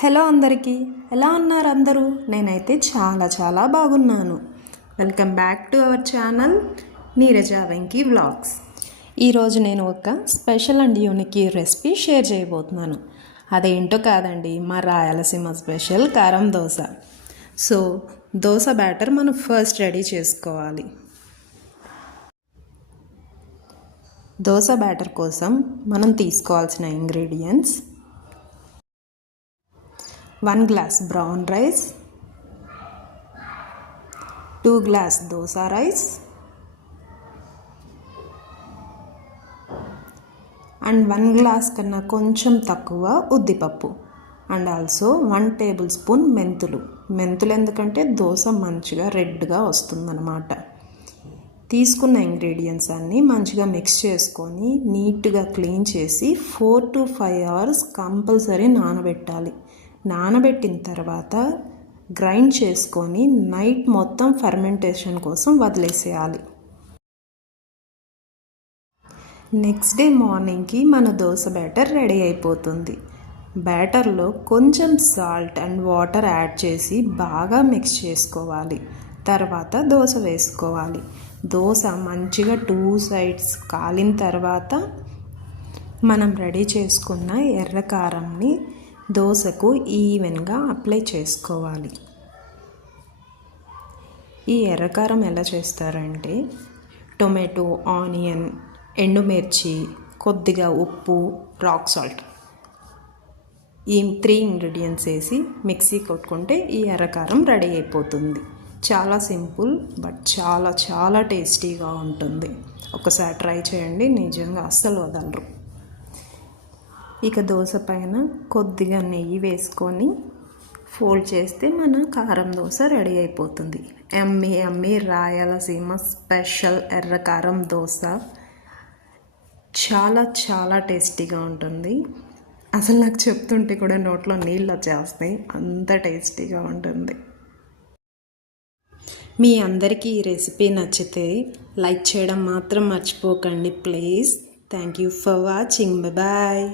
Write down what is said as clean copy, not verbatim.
Hello అందరికీ, ఎలా ఉన్నారు అందరూ? నేనైతే చాలా బాగున్నాను. Welcome back to our channel Neeraja Venky vlogs. ఈరోజు నేను ఒక special and unique recipe share చేయబోతున్నాను. అదేంటో కాదండి, మా రాయలసీమ స్పెషల్ కారం దోశ. సో దోశ బ్యాటర్ మనం ఫస్ట్ రెడీ చేసుకోవాలి. దోశ బ్యాటర్ కోసం మనం తీసుకోవాల్సిన ingredients: 1 glass brown rice, 2 glass dosa rice, and 1 glass కన్నా కొంచెం తక్కువ ఉద్దిపప్పు, అండ్ ఆల్సో 1 tablespoon మెంతులు ఎందుకంటే దోశ మంచిగా రెడ్గా వస్తుందన్నమాట. తీసుకున్న ఇంగ్రీడియంట్స్ అన్నీ మంచిగా మిక్స్ చేసుకొని నీట్గా క్లీన్ చేసి 4 to 5 hours కంపల్సరీ నానబెట్టాలి. నానబెట్టిన తర్వాత గ్రైండ్ చేసుకొని నైట్ మొత్తం ఫర్మెంటేషన్ కోసం వదిలేసేయాలి. నెక్స్ట్ డే మార్నింగ్కి మన దోశ బ్యాటర్ రెడీ అయిపోతుంది. బ్యాటర్లో కొంచెం సాల్ట్ అండ్ వాటర్ యాడ్ చేసి బాగా మిక్స్ చేసుకోవాలి. తర్వాత దోశ వేసుకోవాలి. దోశ మంచిగా 2 sides కాలిన తర్వాత మనం రెడీ చేసుకున్న ఎర్ర కారంని దోశకు ఈవెన్గా అప్లై చేసుకోవాలి. ఈ ఎర్రకారం ఎలా చేస్తారంటే టొమాటో, ఆనియన్, ఎండుమిర్చి, కొద్దిగా ఉప్పు, రాక్ సాల్ట్, ఈ 3 ఇంగ్రీడియంట్స్ వేసి మిక్సీ కొట్టుకుంటే ఈ ఎర్రకారం రెడీ అయిపోతుంది. చాలా సింపుల్ బట్ చాలా టేస్టీగా ఉంటుంది. ఒకసారి ట్రై చేయండి, నిజంగా అస్సలు వదలరు. ఇక దోశ పైన కొద్దిగా నెయ్యి వేసుకొని ఫోల్డ్ చేస్తే మన కారం దోశ రెడీ అయిపోతుంది. యమ్మీ రాయలసీమ స్పెషల్ ఎర్ర కారం దోశ చాలా టేస్టీగా ఉంటుంది. అసలు నాకు చెప్తుంటే కూడా నోట్లో నీళ్ళు వచ్చేస్తాయి, అంత టేస్టీగా ఉంటుంది. మీ అందరికీ ఈ రెసిపీ నచ్చితే లైక్ చేయడం మాత్రం మర్చిపోకండి please. Thank you for watching. Bye.